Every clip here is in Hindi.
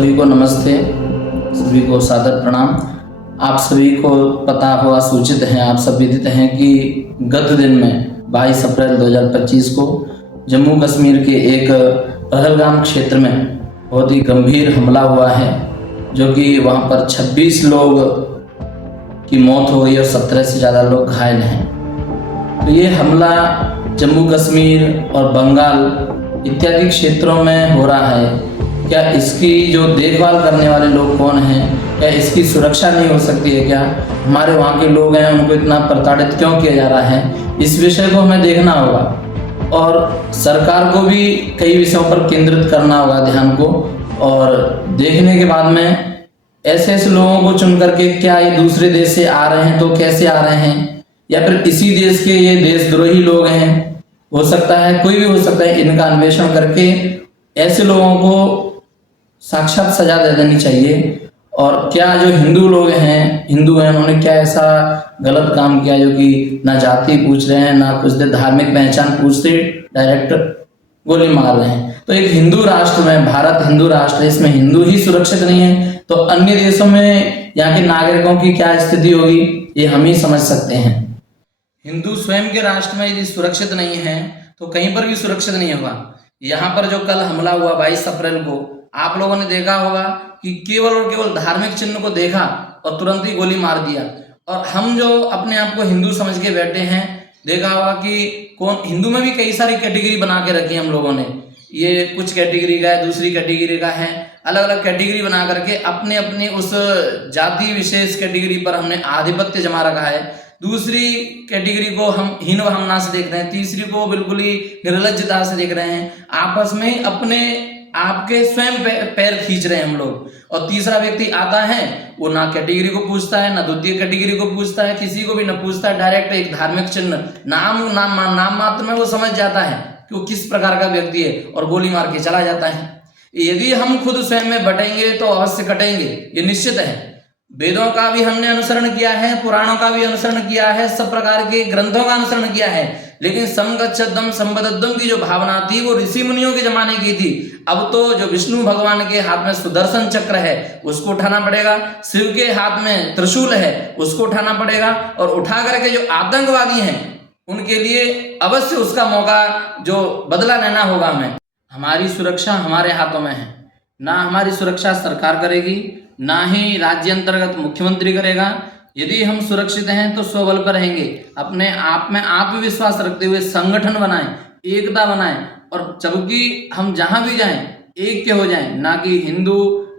सभी को नमस्ते, सभी को सादर प्रणाम। आप सभी को पता हुआ सूचित हैं, आप सब विदित हैं कि गत दिन में 22 अप्रैल 2025 को जम्मू कश्मीर के एक पहलगाम क्षेत्र में बहुत ही गंभीर हमला हुआ है, जो कि वहां पर 26 लोग की मौत हो गई और 17 से ज़्यादा लोग घायल हैं। तो ये हमला जम्मू कश्मीर और बंगाल इत्यादि क्षेत्रों में हो रहा है। क्या इसकी जो देखभाल करने वाले लोग कौन हैं? क्या इसकी सुरक्षा नहीं हो सकती है? क्या हमारे वहाँ के लोग हैं, उनको इतना प्रताड़ित क्यों किया जा रहा है? इस विषय को हमें देखना होगा और सरकार को भी कई विषयों पर केंद्रित करना होगा ध्यान को। और देखने के बाद में ऐसे ऐसे लोगों को चुन करके, क्या ये दूसरे देश से आ रहे हैं तो कैसे आ रहे हैं, या फिर इसी देश के ये देशद्रोही लोग हैं, हो सकता है कोई भी हो सकता है। इनका अन्वेषण करके ऐसे लोगों को साक्षात सजा दे देनी चाहिए। और क्या जो हिंदू लोग हैं, हिंदू हैं, उन्होंने क्या ऐसा गलत काम किया जो कि ना जाति पूछ रहे हैं, ना कुछ धार्मिक पहचान पूछते, डायरेक्ट गोली मार रहे हैं। तो एक हिंदू राष्ट्र में, भारत हिंदू राष्ट्र है, इसमें हिंदू ही सुरक्षित नहीं है तो अन्य देशों में यहाँ के नागरिकों की क्या स्थिति होगी, ये हम ही समझ सकते हैं। हिंदू स्वयं के राष्ट्र में यदि सुरक्षित नहीं है तो कहीं पर भी सुरक्षित नहीं होगा। यहाँ पर जो कल हमला हुआ 22 अप्रैल को, आप लोगों ने देखा होगा कि केवल और केवल धार्मिक चिन्ह को देखा और तुरंत ही गोली मार दिया। और हम जो अपने आप को हिंदू समझ के बैठे हैं, देखा होगा कि कौन हिंदू में भी कई सारी कैटेगरी बना के रखी है हम लोगों ने। ये कुछ कैटेगरी का है, दूसरी कैटेगरी का है, अलग अलग कैटेगरी बना करके अपने अपने उस जाति विशेष कैटेगरी पर हमने आधिपत्य जमा रखा है। दूसरी कैटेगरी को हम हीन भावना से देख रहे हैं, तीसरी को बिल्कुल ही निर्लज्जता से देख रहे हैं। आपस में अपने आपके स्वयं पैर खींच रहे हैं हम लोग। और तीसरा व्यक्ति आता है, वो ना कैटेगरी को पूछता है, ना द्वितीय कैटेगरी को पूछता है, किसी को भी ना पूछता है, डायरेक्ट एक धार्मिक चिन्ह नाम मात्र में वो समझ जाता है कि वो किस प्रकार का व्यक्ति है और गोली मार के चला जाता है। यदि हम खुद स्वयं में बटेंगे तो अवश्य कटेंगे, ये निश्चित है। वेदों का भी हमने अनुसरण किया है, पुराणों का भी अनुसरण किया है, सब प्रकार के ग्रंथों का अनुसरण किया है, लेकिन समगच्छद्धम संबद्धम की जो भावना थी वो ऋषि मुनियों के जमाने की थी। अब तो जो विष्णु भगवान के हाथ में सुदर्शन चक्र है उसको उठाना पड़ेगा, शिव के हाथ में त्रिशूल है उसको उठाना पड़ेगा, और उठा करके जो आतंकवादी हैं उनके लिए अवश्य उसका मौका जो बदला लेना होगा हमें। हमारी सुरक्षा हमारे हाथों में है, ना हमारी सुरक्षा सरकार करेगी, ना ही राज्य अंतर्गत मुख्यमंत्री करेगा। यदि हम सुरक्षित हैं तो स्वबल पर रहेंगे, अपने आप में आत्मविश्वास रखते हुए संगठन बनाएं, एकता बनाएं, और जबकि हम जहां भी जाएं एक के हो जाएं, ना कि हिंदू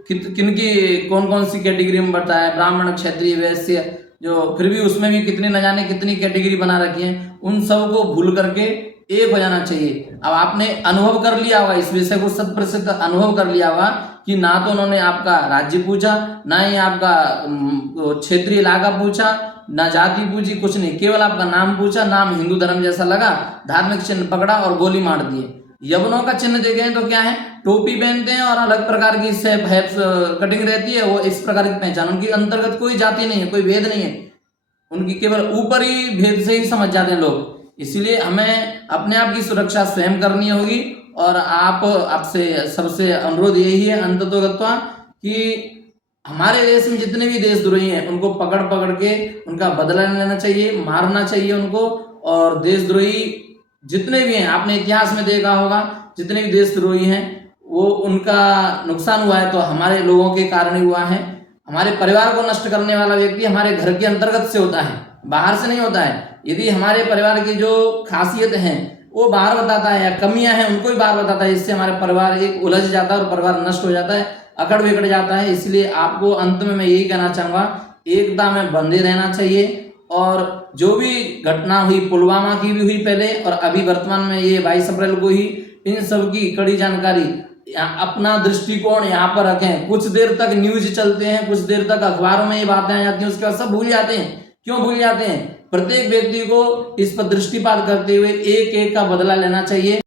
किनकी कौन कौन सी कैटेगरी में बढ़ता है, ब्राह्मण, क्षत्रिय, वैश्य, जो फिर भी उसमें भी कितनी न जाने कितनी कैटेगरी बना रखी है, उन सब को भूल करके एक हो जाना चाहिए। अब आपने अनुभव कर लिया होगा, इस विषय को 100% अनुभव कर लिया होगा कि ना तो उन्होंने आपका राज्य पूछा, ना ही आपका क्षेत्रीय इलाका पूछा, ना जाति पूछी, कुछ नहीं, केवल आपका नाम पूछा, नाम हिंदू धर्म जैसा लगा, धार्मिक चिन्ह पकड़ा और गोली मार दिए। यवनों का चिन्ह देखे तो क्या है, टोपी पहनते हैं और अलग प्रकार की कटिंग रहती है, वो इस प्रकार की पहचान, उनकी अंतर्गत कोई जाति नहीं है, कोई भेद नहीं है, उनकी केवल ऊपर ही भेद से ही समझ जाते हैं लोग। इसीलिए हमें अपने आप की सुरक्षा स्वयं करनी होगी। और आपसे सबसे अनुरोध यही है अंततोगत्वा कि हमारे देश में जितने भी देशद्रोही हैं उनको पकड़ के उनका बदला लेना चाहिए, मारना चाहिए उनको। और देशद्रोही जितने भी हैं, आपने इतिहास में देखा होगा, जितने भी देशद्रोही हैं वो उनका नुकसान हुआ है तो हमारे लोगों के कारण ही हुआ है। हमारे परिवार को नष्ट करने वाला व्यक्ति हमारे घर के अंतर्गत से होता है, बाहर से नहीं होता है। यदि हमारे परिवार की जो खासियत है वो बाहर बताता है, या कमियां हैं उनको भी बाहर बताता है, इससे हमारा परिवार एक उलझ जाता है और परिवार नष्ट हो जाता है, अकड़ बिगड़ जाता है। इसलिए आपको अंत में मैं यही कहना चाहूँगा, एकता में बंधे रहना चाहिए। और जो भी घटना हुई, पुलवामा की भी हुई पहले, और अभी वर्तमान में ये 22 अप्रैल को ही, इन सब की कड़ी जानकारी, अपना दृष्टिकोण यहाँ पर रखें। कुछ देर तक न्यूज चलते हैं, कुछ देर तक अखबारों में ये बातें आ जाती हैं, उसके बाद सब भूल जाते हैं। क्यों भूल जाते हैं? प्रत्येक व्यक्ति को इस पर दृष्टिपात करते हुए एक एक का बदला लेना चाहिए।